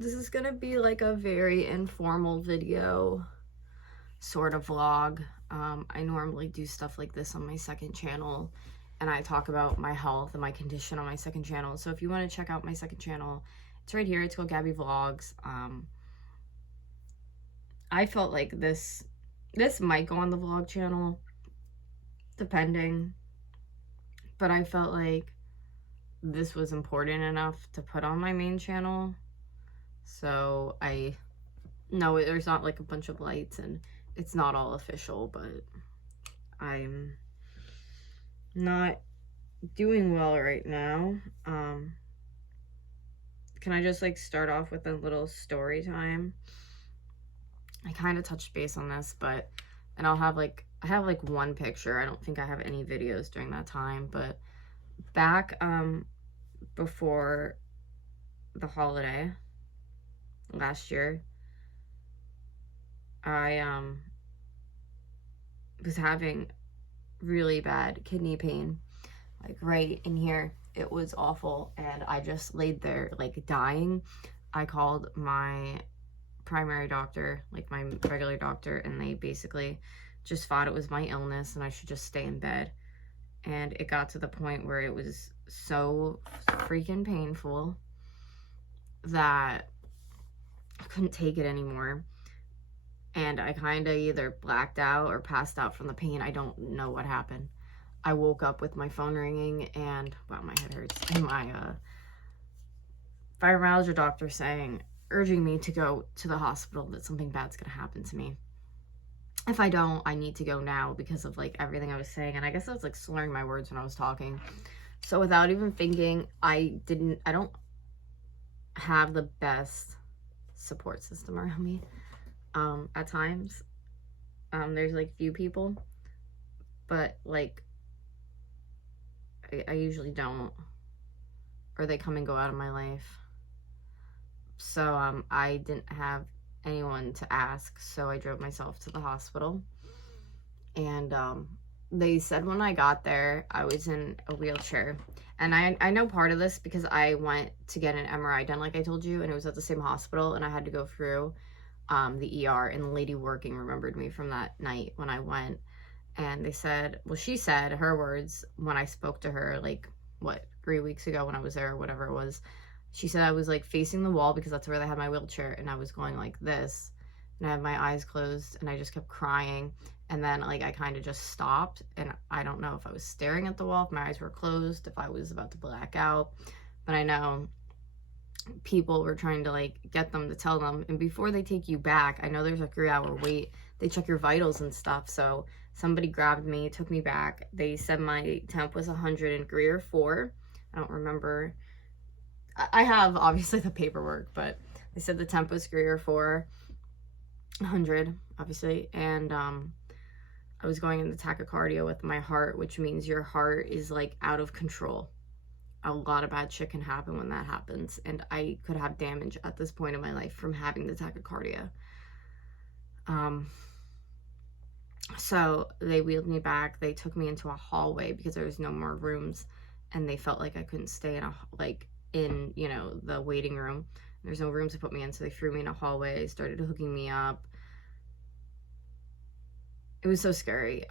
This is gonna be like a very informal video sort of vlog. I normally do stuff like this on my second channel, and I talk about my health and my condition on my second channel. So if you want to check out my second channel, it's right here. It's called Gabby Vlogs. I felt like this might go on the vlog channel, depending, but I felt like this was important enough to put on my main channel. So I know there's not like a bunch of lights and it's not all official, but I'm not doing well right now. Can I just like start off with a little story time? I kind of touched base on this, but, and I have like one picture. I don't think I have any videos during that time, but back before the holiday last year, I was having really bad kidney pain, like right in here. It was awful, and I just laid there like dying. I called my primary doctor, like my regular doctor, and they basically just thought it was my illness and I should just stay in bed. And it got to the point where it was so freaking painful that I couldn't take it anymore. And I kind of either blacked out or passed out from the pain. I don't know what happened. I woke up with my phone ringing and, wow, my head hurts. And my fibromyalgia doctor saying, urging me to go to the hospital, that something bad's gonna happen to me. If I don't, I need to go now because of like everything I was saying. And I guess I was like slurring my words when I was talking. So without even thinking, I don't have the best support system around me. At times, there's like few people, but like I usually don't, or they come and go out of my life. So I didn't have anyone to ask, so I drove myself to the hospital. And they said when I got there, I was in a wheelchair. And I know part of this because I went to get an MRI done, like I told you, and it was at the same hospital, and I had to go through the ER, and the lady working remembered me from that night when I went. And they said, well, she said, her words, when I spoke to her, like, what, 3 weeks ago when I was there, or whatever it was, she said I was like facing the wall because that's where they had my wheelchair, and I was going like this, and I had my eyes closed, and I just kept crying. And then like I kind of just stopped, and I don't know if I was staring at the wall, if my eyes were closed, if I was about to black out, but I know people were trying to like get them to tell them. And before they take you back, I know there's a 3-hour wait, they check your vitals and stuff. So somebody grabbed me, took me back. They said my temp was 100 and Greer 4. I don't remember. I have obviously the paperwork, but they said the temp was Greer 400, obviously. And I was going into tachycardia with my heart, which means your heart is like out of control. A lot of bad shit can happen when that happens, and I could have damage at this point in my life from having the tachycardia. So they wheeled me back. They took me into a hallway because there was no more rooms, and they felt like I couldn't stay in you know, the waiting room. There's no rooms to put me in, so they threw me in a hallway, started hooking me up. It was so scary.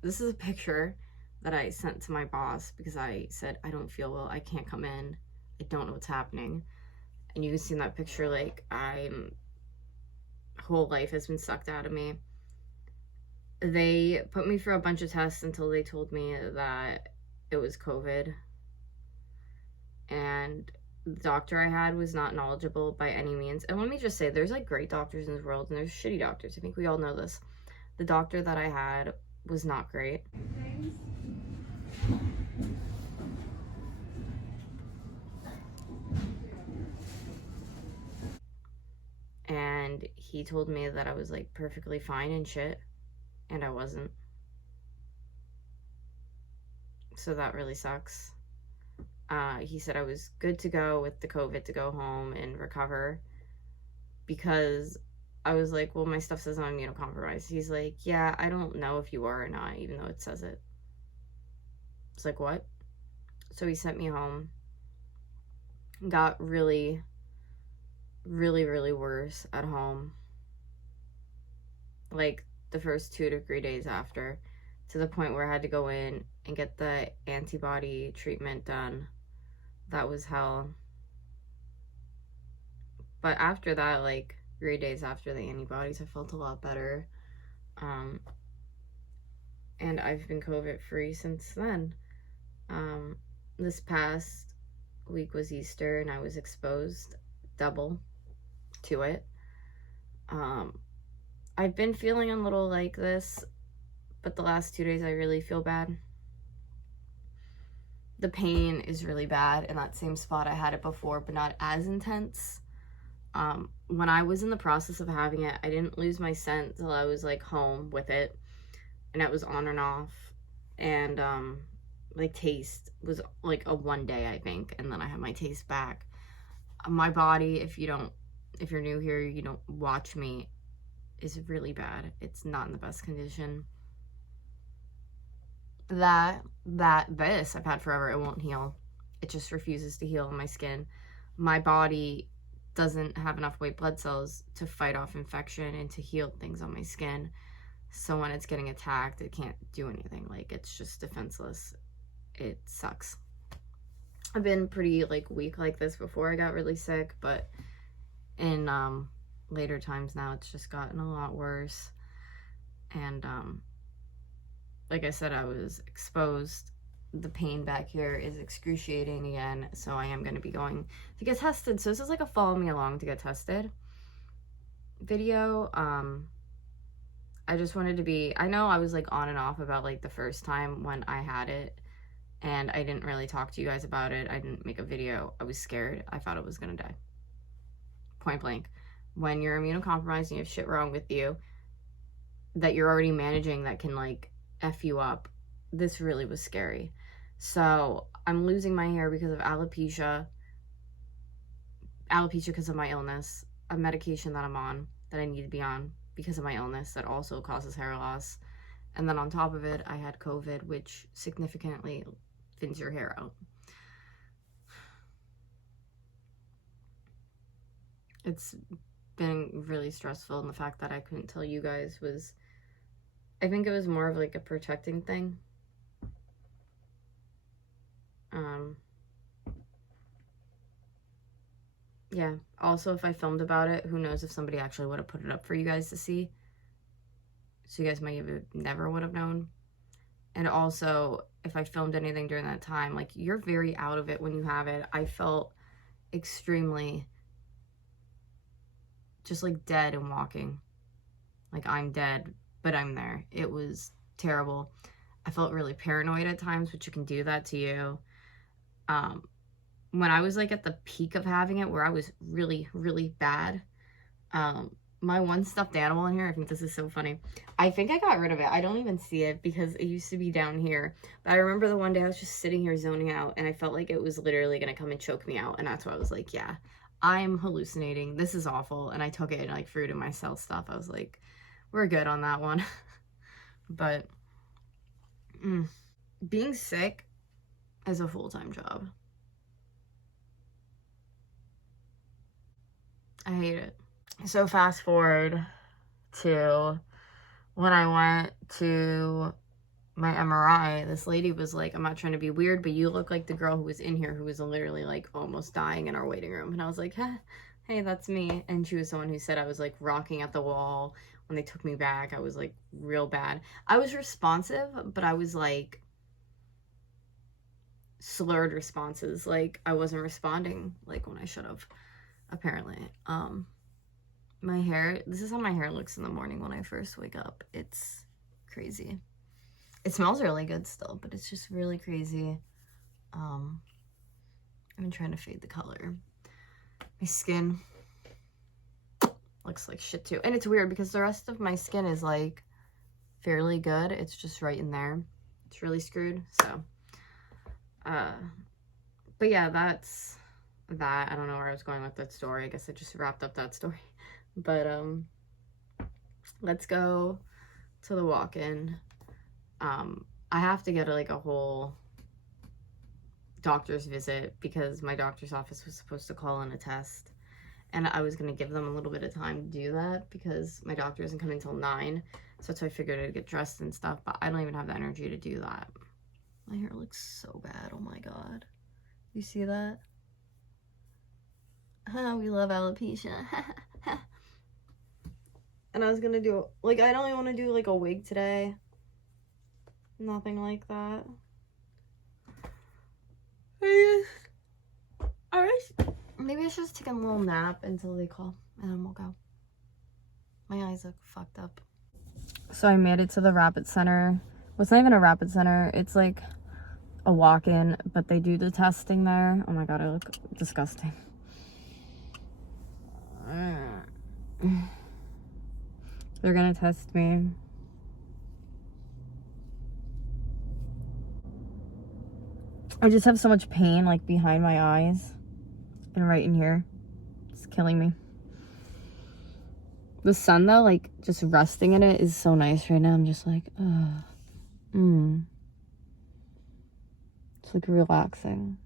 This is a picture that I sent to my boss because I said, I don't feel well, I can't come in, I don't know what's happening. And you can see in that picture, like, whole life has been sucked out of me. They put me through a bunch of tests until they told me that it was COVID. And the doctor I had was not knowledgeable by any means. And let me just say, there's like great doctors in this world and there's shitty doctors. I think we all know this. The doctor that I had was not great. And he told me that I was like perfectly fine and shit, and I wasn't. So that really sucks. He said I was good to go with the COVID to go home and recover, because I was like, well, my stuff says I'm immunocompromised. He's like, yeah, I don't know if you are or not, even though it says it. It's like, what? So he sent me home, got really really, really worse at home. Like the first 2 to 3 days after, to the point where I had to go in and get the antibody treatment done. That was hell. But after that, like 3 days after the antibodies, I felt a lot better. And I've been COVID free since then. This past week was Easter and I was exposed double to it. I've been feeling a little like this, but the last 2 days I really feel bad. The pain is really bad in that same spot I had it before, but not as intense. When I was in the process of having it, I didn't lose my scent till I was like home with it, and it was on and off. And like taste was like a 1 day, I think, and then I had my taste back. My body, if you're new here, you don't watch me, is really bad. It's not in the best condition. This I've had forever, it won't heal. It just refuses to heal on my skin. My body doesn't have enough white blood cells to fight off infection and to heal things on my skin. So when it's getting attacked, it can't do anything. Like, it's just defenseless. It sucks. I've been pretty like weak like this before I got really sick, but in later times now it's just gotten a lot worse. And like I said, I was exposed. The pain back here is excruciating again, so I am going to be going to get tested. So this is like a follow me along to get tested video. I just wanted to be, I know I was like on and off about like the first time when I had it, and I didn't really talk to you guys about it. I didn't make a video. I was scared. I thought I was gonna die. Point blank. When you're immunocompromised and you have shit wrong with you that you're already managing that can like F you up, this really was scary. So I'm losing my hair because of alopecia because of my illness, a medication that I'm on, that I need to be on because of my illness that also causes hair loss. And then on top of it, I had COVID, which significantly thins your hair out. It's been really stressful, and the fact that I couldn't tell you guys was, I think it was more of like a protecting thing. Yeah, also if I filmed about it, who knows if somebody actually would have put it up for you guys to see. So you guys might have never would have known. And also, if I filmed anything during that time, like, you're very out of it when you have it. I felt extremely just like dead and walking. Like, I'm dead, but I'm there. It was terrible. I felt really paranoid at times, which you can do that to you. When I was like at the peak of having it, where I was really, really bad, my one stuffed animal in here, I think this is so funny. I think I got rid of it. I don't even see it because it used to be down here. But I remember the one day I was just sitting here zoning out, and I felt like it was literally going to come and choke me out. And that's why I was like, yeah, I'm hallucinating. This is awful. And I took it and like threw it in my cell stuff. I was like, we're good on that one. But being sick is a full-time job. I hate it. So fast forward to when I went to my MRI, this lady was like, I'm not trying to be weird, but you look like the girl who was in here who was literally like almost dying in our waiting room. And I was like, hey, that's me. And she was someone who said I was like rocking at the wall. When they took me back, I was like real bad. I was responsive, but I was like slurred responses. Like, I wasn't responding like when I should have, apparently. My hair, this is how my hair looks in the morning when I first wake up. It's crazy. It smells really good still, but it's just really crazy. I'm trying to fade the color. My skin looks like shit too. And it's weird because the rest of my skin is like fairly good. It's just right in there. It's really screwed. So, but yeah, that's that. I don't know where I was going with that story. I guess I just wrapped up that story. But let's go to the walk-in. I have to get like a whole doctor's visit because my doctor's office was supposed to call in a test, And I was going to give them a little bit of time to do that because my doctor isn't coming until 9. So that's why I figured I'd get dressed and stuff. But I don't even have the energy to do that. My hair looks so bad. Oh my god. You see that? We love alopecia. And I was going to do, like, I don't even want to do, like, a wig today. Nothing like that. Maybe I should just take a little nap until they call, and then we'll go. My eyes look fucked up. So I made it to the Rapid Center. Well, it's not even a Rapid Center. It's like a walk-in, but they do the testing there. Oh my god, I look disgusting. They're gonna test me. I just have so much pain, like, behind my eyes and right in here. It's killing me. The sun, though, like, just resting in it is so nice right now. I'm just like, ugh. It's, like, relaxing.